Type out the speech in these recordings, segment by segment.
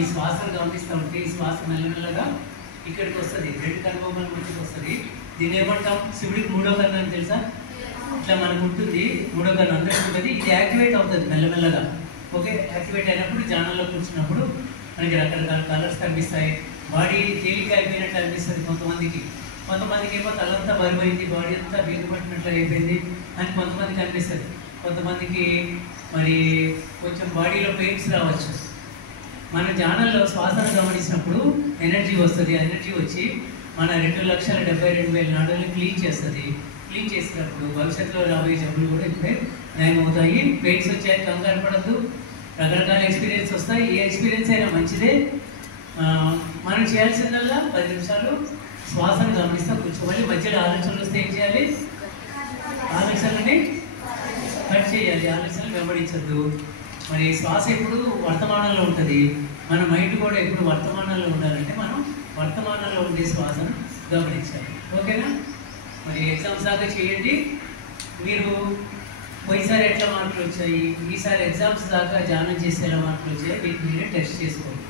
ఈ శ్వాసను గమనిస్తూ ఉంటే ఈ శ్వాస మెల్లమెల్లగా ఇక్కడికి వస్తుంది, రెండు కనుబొమ్మల మధ్యకి వస్తుంది. దీన్ని ఏమంటాం? శివుడికి మూడో కన్ను అని తెలుసా? ఇట్లా మనకు ఉంటుంది మూడో కన్ను, అందరికీ ఉంటుంది. ఇది యాక్టివేట్ అవుతుంది మెల్లమెల్లగా. ఓకే, యాక్టివేట్ అయినప్పుడు ధ్యానంలో కూర్చున్నప్పుడు మనకి రకరకాల కలర్స్ కనిపిస్తాయి. బాడీ తేలిక అయిపోయినట్లు అనిపిస్తుంది కొంతమందికి. కొంతమందికి ఏమో తలంతా బరువైంది, బాడీ అంతా బిగుపట్టినట్లు అయిపోయింది అని కొంతమందికి అనిపిస్తుంది. కొంతమందికి మరి కొంచెం బాడీలో పెయిన్స్ రావచ్చు. మన ధ్యానంలో శ్వాసను గమనించినప్పుడు ఎనర్జీ వస్తుంది. ఎనర్జీ వచ్చి మన 2,72,000 నాడుల్ని క్లీన్ చేస్తుంది. క్లీన్ చేసినప్పుడు భవిష్యత్తులో రాబోయే జబ్బులు కూడా ఇప్పుడే నయమవుతాయి. పెయిన్స్ వచ్చాయి, కంగారు పడద్దు. రకరకాల ఎక్స్పీరియన్స్ వస్తాయి. ఏ ఎక్స్పీరియన్స్ అయినా మంచిదే. మనం చేయాల్సిందల్లా 10 నిమిషాలు శ్వాసను గమనిస్తూ కూర్చోవాలి. మధ్యలో ఆలోచనలు వస్తే ఏం చేయాలి? ఆలోచనలని కట్ చేయాలి, ఆలోచనలు వెంబడించద్దు. మరి శ్వాస ఎప్పుడు వర్తమానంలో ఉంటుంది. మన మైండ్ కూడా ఎప్పుడు వర్తమానంలో ఉండాలంటే మనం వర్తమానంలో ఉండే శ్వాసను గమనించాలి. ఓకేనా? మరి ఎగ్జామ్స్ దాకా చేయండి. మీరు పోయినసారి ఎట్లా మార్కులు వచ్చాయి, ఈసారి ఎగ్జామ్స్ దాకా ధ్యానం చేసి ఎలా మార్కులు వచ్చాయి మీకు మీరే టెస్ట్ చేసుకోండి.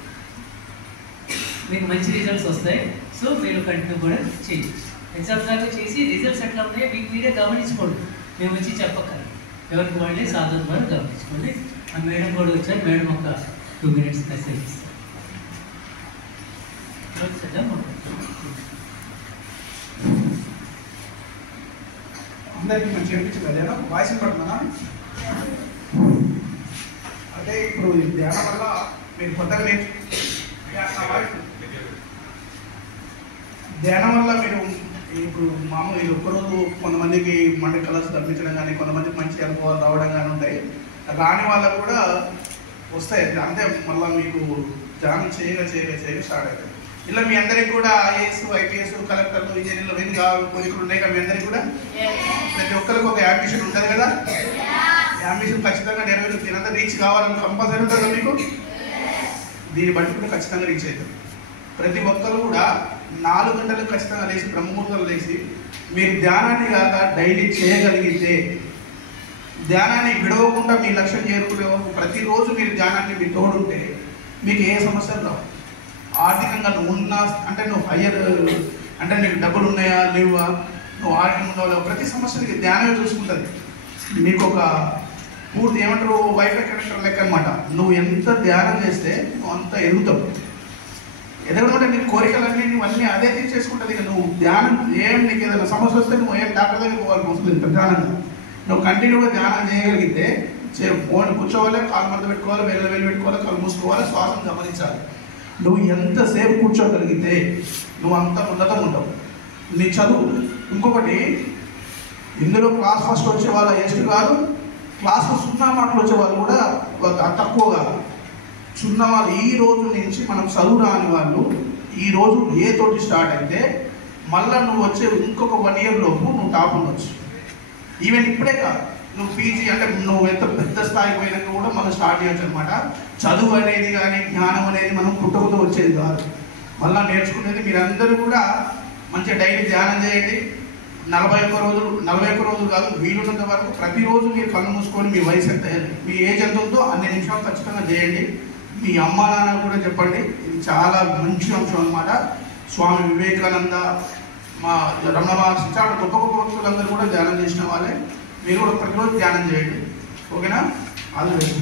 మీకు మంచి రిజల్ట్స్ వస్తాయి. సో మీరు కంటిన్యూ కూడా చేయండి. ఎగ్జామ్స్ దాకా చేసి రిజల్ట్స్ ఎట్లా ఉన్నాయో మీకు మీరే గమనించుకోండి. మేము వచ్చి చెప్పక్కర్లేదు, ఎవరికి వాళ్ళే సాధన ద్వారా గమనించుకోండి. ఆ మేడం కూడా వచ్చారు. మేడం ఒక 2 minutes మెసేజ్ ఇస్తారు. అందరికీ మంచి అనిపించింది ధ్యానం. వాయిస్ పడుతుందా? అంటే ఇప్పుడు ధ్యానం వల్ల మీరు కొత్తగా ధ్యానం వల్ల మీరు ఇప్పుడు మామూలు ఒక్కరోజు కొంతమందికి మండే కలర్స్ కనిపించడం కానీ, కొంతమందికి మంచి అనుభవాలు రావడం కానీ ఉంటాయి. రాని వాళ్ళకు కూడా వస్తాయి. అంటే మళ్ళీ మీకు ధ్యానం చేయగా స్టార్ట్ అవుతుంది. ఇలా మీ అందరికి కూడా ఐఏఎస్, ఐపీఎస్, కలెక్టర్లు, ఇంజనీర్లు ఎన్ని కోరికలు ఉన్నాయి కదా మీ అందరికీ కూడా? ప్రతి ఒక్కరికి ఒక యాంబిషన్ ఉంటుంది కదా. యాంబిషన్ ఖచ్చితంగా నెరవేరు. దీనంతా రీచ్ కావాలని కంపల్సరీ ఉంటుంది కదా మీకు. దీన్ని బట్టి కూడా ఖచ్చితంగా రీచ్ అవుతుంది. ప్రతి ఒక్కరు కూడా 4 గంటలకు ఖచ్చితంగా లేచి, బ్రహ్మముహూర్తాలు లేచి మీరు ధ్యానాన్ని కాక డైలీ చేయగలిగితే, ధ్యానాన్ని విడవకుండా మీ లక్ష్యం చేరుకునే వరకు ప్రతిరోజు మీరు ధ్యానాన్ని మీ తోడుంటే మీకు ఏ సమస్యలు రావు. ఆర్థికంగా నువ్వు ఉన్నా అంటే నువ్వు హయ్యర్ అంటే నీకు డబ్బులు ఉన్నాయా లేవా, నువ్వు ఆర్థికంగా లేవు, ప్రతి సమస్యకి ధ్యానమే చూసుకుంటుంది. మీకు ఒక పూర్తి ఏమంటారు వైఫై కనెక్టర్ లెక్క అనమాట. నువ్వు ఎంత ధ్యానం చేస్తే నువ్వు అంత ఎదుగుతావు. ఎదగడం నీ కోరికలన్నీ నువ్వు అదే తీర్చేసుకుంటుంది. ఇక నువ్వు ధ్యానం నీకు ఏదైనా సమస్య వస్తే నువ్వు డాక్టర్ దగ్గర పోవాలి వస్తుంది ప్రధానంగా. నువ్వు కంటిన్యూగా ధ్యానం చేయగలిగితే ఫోన్ కూర్చోవాలి, కాలు మడత పెట్టుకోవాలి, వేలు పెట్టుకోవాలి, కళ్ళు మూసుకోవాలి, శ్వాసను గమనించాలి. నువ్వు ఎంతసేపు కూర్చోగలిగితే నువ్వు అంత ఉన్నతం ఉంటావు. నీ చదువు ఇంకొకటి, ఇందులో క్లాస్ ఫస్ట్ వచ్చే వాళ్ళ ఎస్ట్ కాదు, క్లాస్లో 0 మార్కులు వచ్చే వాళ్ళు కూడా తక్కువ కాదు. 0 వాళ్ళు ఈ రోజు నుంచి మనం చదువు రాని వాళ్ళు ఈ రోజు ఏ తోటి స్టార్ట్ అయితే మళ్ళీ నువ్వు వచ్చే ఇంకొక 1 year లోపు నువ్వు టాప్ ఉండొచ్చు. ఈవెన్ ఇప్పుడే కాదు, నువ్వు పీజీ అంటే నువ్వు ఎంత పెద్ద స్థాయికి పోయినాక కూడా మనం స్టార్ట్ చేయొచ్చు అనమాట. చదువు అనేది కానీ జ్ఞానం అనేది మనం పుట్టుకతో వచ్చేది కాదు, మళ్ళీ నేర్చుకునేది. మీరందరూ కూడా మంచిగా డైలీ ధ్యానం చేయండి. 41 రోజులు కాదు, వీలున్నంత వరకు ప్రతిరోజు మీరు కళ్ళు మూసుకొని మీ వయసు ఎంత, మీ ఏజ్ ఎంత ఉందో అన్ని నిమిషాలు ఖచ్చితంగా చేయండి. మీ అమ్మా నాన్న కూడా చెప్పండి. ఇది చాలా మంచి అంశం అనమాట. స్వామి వివేకానంద, మా రమణ మహర్షి, చాలా గొప్ప భక్తులందరూ కూడా ధ్యానం చేసిన వాళ్ళే. మీరు కూడా ప్రతిరోజు ధ్యానం చేయండి. ఓకేనా? All the best.